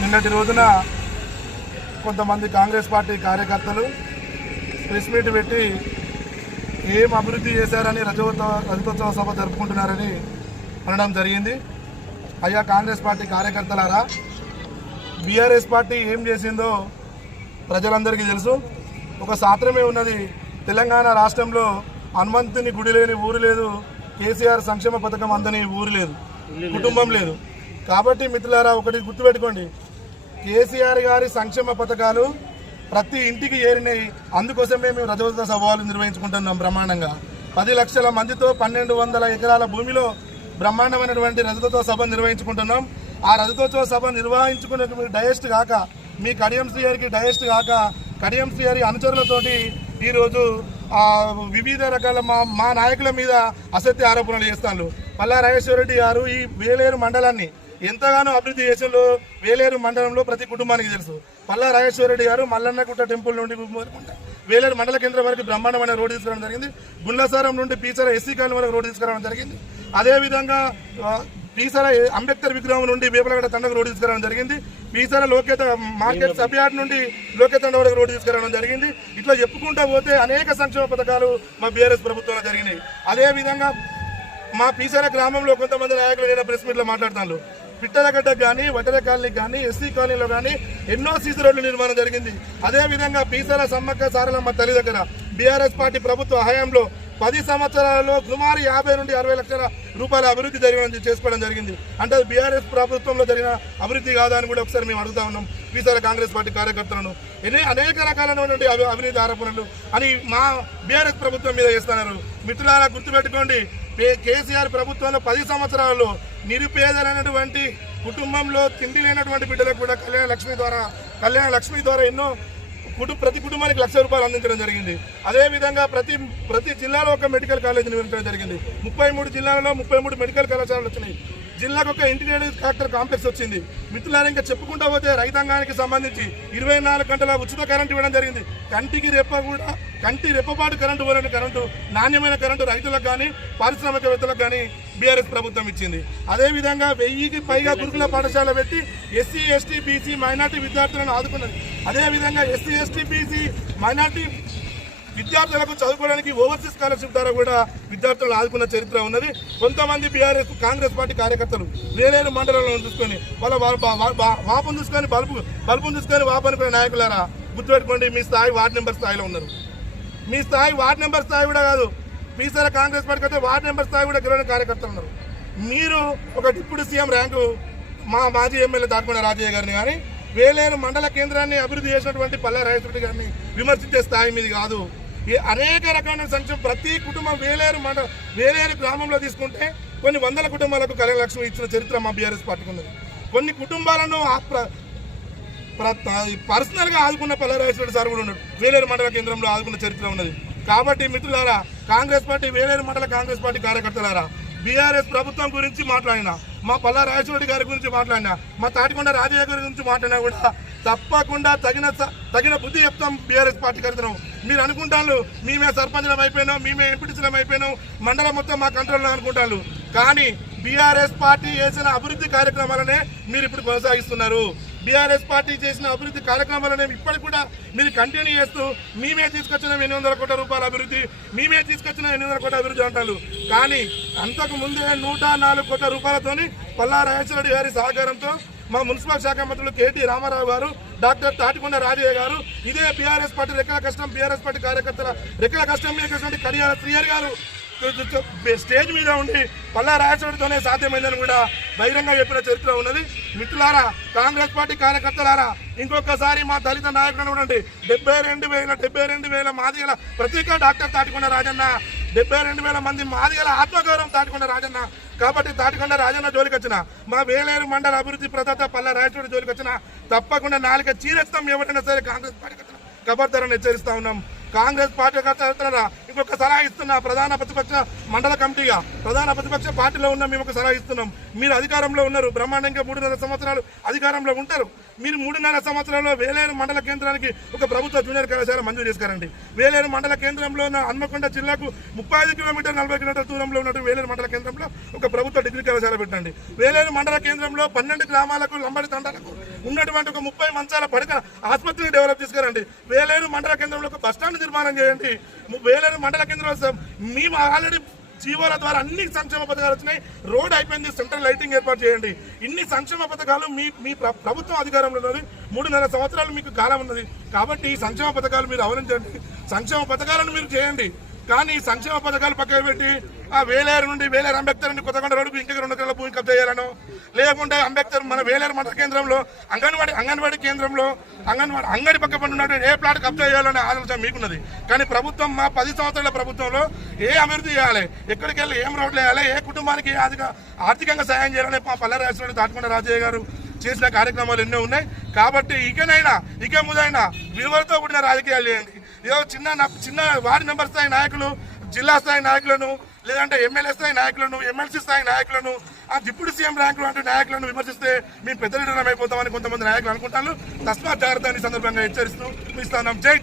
నిన్నటి రోజున కొంతమంది కాంగ్రెస్ పార్టీ కార్యకర్తలు ప్రెస్ మీట్ పెట్టి ఏం అభివృద్ధి చేశారని రజతోత్సవ సభ జరుపుకుంటున్నారని అనడం జరిగింది. అయ్యా కాంగ్రెస్ పార్టీ కార్యకర్తలారా, బీఆర్ఎస్ పార్టీ ఏం చేసిందో ప్రజలందరికీ తెలుసు. ఒక శాస్త్రమే ఉన్నది, తెలంగాణ రాష్ట్రంలో హనుమంతుని గుడి లేని ఊరు లేదు, కేసీఆర్ సంక్షేమ పథకం అందని ఊరు లేదు, కుటుంబం లేదు. కాబట్టి మిత్రులారా ఒకటి గుర్తుపెట్టుకోండి, కేసీఆర్ గారి సంక్షేమ పథకాలు ప్రతి ఇంటికి చేరినాయి. అందుకోసమే మేము రజతోత్సవ సభలు నిర్వహించుకుంటున్నాం బ్రహ్మాండంగా. 10 లక్షల మందితో 1200 ఎకరాల భూమిలో బ్రహ్మాండమైనటువంటి రజతోత్సవ సభ నిర్వహించుకుంటున్నాం. ఆ రజతోత్సవ సభ నిర్వహించుకునే డయస్ట్ కాక మీ కడియం శ్రీహరికి డయస్ట్ కాక కడియం శ్రీహరి అనుచరులతోటి ఈరోజు వివిధ రకాల మా నాయకుల మీద అసత్య ఆరోపణలు చేస్తాను. పల్లా రాజేశ్వర రెడ్డి గారు ఈ వేలేరు మండలాన్ని ఎంతగానో అభివృద్ధి చేసేలో వేలేరు మండలంలో ప్రతి కుటుంబానికి తెలుసు. పల్లా రాజేశ్వర రెడ్డి గారు మల్లన్నగుట్ట టెంపుల్ నుండి వేలేరు మండల కేంద్రం వరకు బ్రహ్మాండమైన రోడ్డు తీసుకురావడం జరిగింది. గుండ్లసారం నుండి పీచర ఎస్సీ కాలనీ వరకు రోడ్డు తీసుకురావడం జరిగింది. అదేవిధంగా పీసర అంబేద్కర్ విగ్రహం నుండి వేపలగడ్డ తండకు రోడ్డు తీసుకురావడం జరిగింది. పీసర లోకేత మార్కెట్ సబ్యార్డ్ నుండి లోకేతండ వరకు రోడ్డు తీసుకురావడం జరిగింది. ఇట్లా చెప్పుకుంటూ పోతే అనేక సంక్షేమ పథకాలు మా బీఆర్ఎస్ ప్రభుత్వంలో జరిగినాయి. అదేవిధంగా మా పీసర గ్రామంలో కొంతమంది నాయకులు నేను ప్రెస్ మీట్లో మాట్లాడుతాను. పిట్టలగడ్డకు కానీ వటల కాలనీకి కానీ ఎస్సీ కాలనీలో కానీ ఎన్నో సీసీ రోడ్ల నిర్మాణం జరిగింది. అదేవిధంగా పీసర సమ్మక్క సారలమ్మ తల్లి దగ్గర బీఆర్ఎస్ పార్టీ ప్రభుత్వ హయాంలో 10 సంవత్సరాలలో సుమారు 50 నుండి 60 లక్షల రూపాయల అభివృద్ధి చేసుకోవడం జరిగింది. అంటే బీఆర్ఎస్ ప్రభుత్వంలో జరిగిన అభివృద్ధి కాదా అని కూడా ఒకసారి మేము అడుగుతా ఉన్నాం పీసర కాంగ్రెస్ పార్టీ కార్యకర్తలను. అనేక రకాలైనటువంటి అవినీతి ఆరోపణలు అని మా బీఆర్ఎస్ ప్రభుత్వం మీద చేస్తున్నారు. మిత్రులారా గుర్తుపెట్టుకోండి, కేసీఆర్ ప్రభుత్వంలో 10 సంవత్సరాలలో నిరుపేదలైనటువంటి కుటుంబంలో తిండి లేనటువంటి బిడ్డలకు కూడా కళ్యాణ లక్ష్మి ద్వారా ఎన్నో ప్రతి కుటుంబానికి 1,00,000 రూపాయలు అందించడం జరిగింది. అదేవిధంగా ప్రతి జిల్లాలో ఒక మెడికల్ కాలేజ్ నిర్మించడం జరిగింది. 33 జిల్లాలలో 33 మెడికల్ కళాశాలలు వచ్చినాయి. జిల్లాకు ఒక ఇంటిగ్రేటెడ్ కలెక్టర్ కాంప్లెక్స్ వచ్చింది. మిత్రులారా ఇంకా చెప్పుకుంటూ పోతే రైతాంగానికి సంబంధించి 24 గంటల ఉచిత కరెంటు ఇవ్వడం జరిగింది. కంటి రెప్పపాటు కరెంటు పోలేని కరెంటు, నాణ్యమైన కరెంటు రైతులకు కానీ పారిశ్రామికవేత్తలకు కానీ బీఆర్ఎస్ ప్రభుత్వం ఇచ్చింది. అదేవిధంగా 1000కి పైగా గురుకుల పాఠశాల పెట్టి ఎస్సీ ఎస్టీ బీసీ మైనార్టీ విద్యార్థులను ఆదుకున్నది. అదేవిధంగా ఎస్సీ ఎస్టీ బీసీ మైనార్టీ విద్యార్థులకు చదువుకోవడానికి ఓవర్సీస్ స్కాలర్షిప్ ద్వారా కూడా విద్యార్థులను ఆదుకున్న చరిత్ర ఉన్నది. కొంతమంది బీఆర్ఎస్ కాంగ్రెస్ పార్టీ కార్యకర్తలు వేలేరు మండలంలో చూసుకొని వాళ్ళ వాపును చూసుకొని బలుపును చూసుకొని వాపు అనుకునే నాయకులారా గుర్తుపెట్టుకోండి, మీ స్థాయి వార్డు నెంబర్ స్థాయిలో ఉన్నారు. మీ స్థాయి వార్డు నెంబర్ స్థాయి కూడా కాదు, పీసర కాంగ్రెస్ పార్టీ అయితే వార్డు నెంబర్ స్థాయి కూడా గెలవని కార్యకర్తలు ఉన్నారు. మీరు ఒక డిప్యూటీ సీఎం ర్యాంకు మా మాజీ ఎమ్మెల్యే దాటుకున్న రాజయ్య గారిని కానీ వేలేరు మండల కేంద్రాన్ని అభివృద్ధి చేసినటువంటి పల్లా రాజేశ్వర రెడ్డి గారిని విమర్శించే స్థాయి మీది కాదు. అనేక రకాల సంక్షేమం ప్రతి కుటుంబం వేలేరు గ్రామంలో తీసుకుంటే కొన్ని 100 కుటుంబాలకు కళ్యాణ లక్ష్మి ఇచ్చిన చరిత్ర మా బీఆర్ఎస్ పార్టీకి ఉన్నది. కొన్ని కుటుంబాలను పర్సనల్గా ఆదుకున్న పల్లా రాజేశ్వర సార్ కూడా ఉన్నాడు. వేలేరు మండల కేంద్రంలో ఆదుకున్న చరిత్ర ఉన్నది. కాబట్టి మిత్రులారా, కాంగ్రెస్ పార్టీ వేలేరు మండల కాంగ్రెస్ పార్టీ కార్యకర్తలారా, బీఆర్ఎస్ ప్రభుత్వం గురించి మాట్లాడినా, మా పల్లా రాజేశ్వర గారి గురించి మాట్లాడినా, మా తాటికొండ రాజయ్య గారి గురించి మాట్లాడినా కూడా తప్పకుండా తగిన బుద్ధి చెప్తాం బీఆర్ఎస్ పార్టీ కర్తనం. మీరు అనుకుంటాను మేమే సర్పంచ్లం అయిపోయినాం, మేమే ఎంపీటీసీలం అయిపోయినాం, మండలం మొత్తం మా కంట్రోల్లో అనుకుంటాను. కానీ బీఆర్ఎస్ పార్టీ చేసిన అభివృద్ధి కార్యక్రమాలనే మీరు ఇప్పుడు కొనసాగిస్తున్నారు. బీఆర్ఎస్ పార్టీ చేసిన అభివృద్ధి కార్యక్రమాలనే ఇప్పటికి కూడా మీరు కంటిన్యూ చేస్తూ మేమే తీసుకొచ్చిన 800 కోట్ల రూపాయల అభివృద్ధి, మేమే తీసుకొచ్చిన 800 కోట్ల అభివృద్ధి అంటారు. కానీ అంతకు ముందే 104 కోట్ల రూపాయలతోని పల్లా రాజేశ్వర రెడ్డి గారి సహకారంతో మా మున్సిపల్ శాఖ మంత్రులు కేటీ రామారావు గారు, డాక్టర్ తాటికొండ రాజయ్య గారు, ఇదే బీఆర్ఎస్ పార్టీ రెక్కల కష్టం బీఆర్ఎస్ పార్టీ కార్యకర్తల రెక్కల కష్టం మీద కడియాల శ్రీహరి గారు స్టేజ్ మీద ఉండి పల్లా రాజేశ్వరితోనే సాధ్యమైందని కూడా బహిరంగ చెప్పిన చరిత్ర ఉన్నది. మిత్రులారా, కాంగ్రెస్ పార్టీ కార్యకర్తలారా, ఇంకొకసారి మా దళిత నాయకులను ఉండండి. 72,000 మాదిగల ప్రతీక డాక్టర్ తాటికొండ రాజన్న, 72,000 మంది మాదిగల ఆత్మగౌరవం తాటికొండ రాజన్న. కాబట్టి తాటికొండ రాజన్న జోలికి వచ్చిన, మా వేలేరు మండల అభివృద్ధి ప్రదాత పల్లా రాజేశ్వరి జోలికి వచ్చిన తప్పకుండా 4 చీరేస్తాం ఎవరైనా సరే కాంగ్రెస్ పార్టీ కబర్దారని హెచ్చరిస్తా ఉన్నాం. కాంగ్రెస్ పార్టీ ఇంకొక సలహా ఇస్తున్నా, ప్రధాన ప్రతిపక్ష మండల కమిటీగా ప్రధాన ప్రతిపక్ష పార్టీలో ఉన్న మేము ఒక సలహా ఇస్తున్నాం. మీరు అధికారంలో ఉన్నారు, బ్రహ్మాండంగా 3.5 సంవత్సరాలు అధికారంలో ఉంటారు. మీరు 3.5 సంవత్సరాల్లో వేలేరు మండల కేంద్రానికి ఒక ప్రభుత్వ జూనియర్ కళాశాల మంజూరు చేసుకురండి. వేలేరు మండల కేంద్రంలో ఉన్న హన్మకొండ జిల్లాకు 35 కిలోమీటర్ 40 కిలోమీటర్ల దూరంలో ఉన్నట్టు వేలేరు మండల కేంద్రంలో ఒక ప్రభుత్వ డిగ్రీ కళాశాల పెట్టండి. వేలేరు మండల కేంద్రంలో 12 గ్రామాలకు లంబడి తండాలకు ఉన్నటువంటి ఒక 30 మంచాల పడక ఆసుపత్రిని డెవలప్ చేసుకురండి. వేలేరు మండల కేంద్రంలో ఒక బస్టాండ్ నిర్మాణం చేయండి. వేలేరు మండల కేంద్రంలో మేము ఆల్రెడీ జీవోల ద్వారా అన్ని సంక్షేమ పథకాలు వచ్చినాయి, రోడ్ అయిపోయింది, సెంట్రల్ లైటింగ్ ఏర్పాటు చేయండి. ఇన్ని సంక్షేమ పథకాలు మీ ప్రభుత్వం అధికారంలో ఉన్నది, 3.5 సంవత్సరాలు మీకు కాలం ఉన్నది. కాబట్టి ఈ సంక్షేమ పథకాలు మీరు అవలంబించండి, సంక్షేమ పథకాలను మీరు చేయండి. కానీ ఈ సంక్షేమ పథకాలు పక్కన పెట్టి ఆ వేలేరు నుండి వేలేరు అంబేద్కర్ నుండి కొత్తగొండ రోడ్డుకు ఇంకా 2 ఎకరాల భూమి కబ్జా చేయాలనో, లేకుంటే అంబేద్కర్ మన వేలేరు మండల కేంద్రంలో అంగన్వాడీ కేంద్రంలో అంగడి పక్క పడి ఉన్నట్టు ఏ ప్లాట్ కబ్జా చేయాలనే ఆలోచన మీకున్నది. కానీ ప్రభుత్వం మా 10 సంవత్సరాల ప్రభుత్వంలో ఏ అభివృద్ధి చేయాలి, ఎక్కడికి వెళ్ళి ఏం రోడ్లు వేయాలి, ఏ కుటుంబానికి ఆర్థికంగా సాయం చేయాలని మా పల్లె రాజేశ్వరుడు తాటికొండ రాజయ్య గారు చేసిన కార్యక్రమాలు ఎన్నో ఉన్నాయి. కాబట్టి ఇక ముందైనా విలువలతో కూడిన రాజకీయాలు చేయండి. ఏదో చిన్న వార్డు మెంబర్ స్థాయి నాయకులు, జిల్లా స్థాయి నాయకులను, లేదంటే ఎమ్మెల్యే స్థాయి నాయకులను, ఎమ్మెల్సీ స్థాయి నాయకులను, ఆ డిప్యూటీ సీఎం ర్యాంకులు అంటే నాయకులను విమర్శిస్తే మేము పెద్ద లీడర్ అయిపోతామని కొంతమంది నాయకులు అనుకుంటారు. తస్మాత్ జాగ్రత్త సందర్భంగా హెచ్చరిస్తూ ఇస్తున్నాం. జై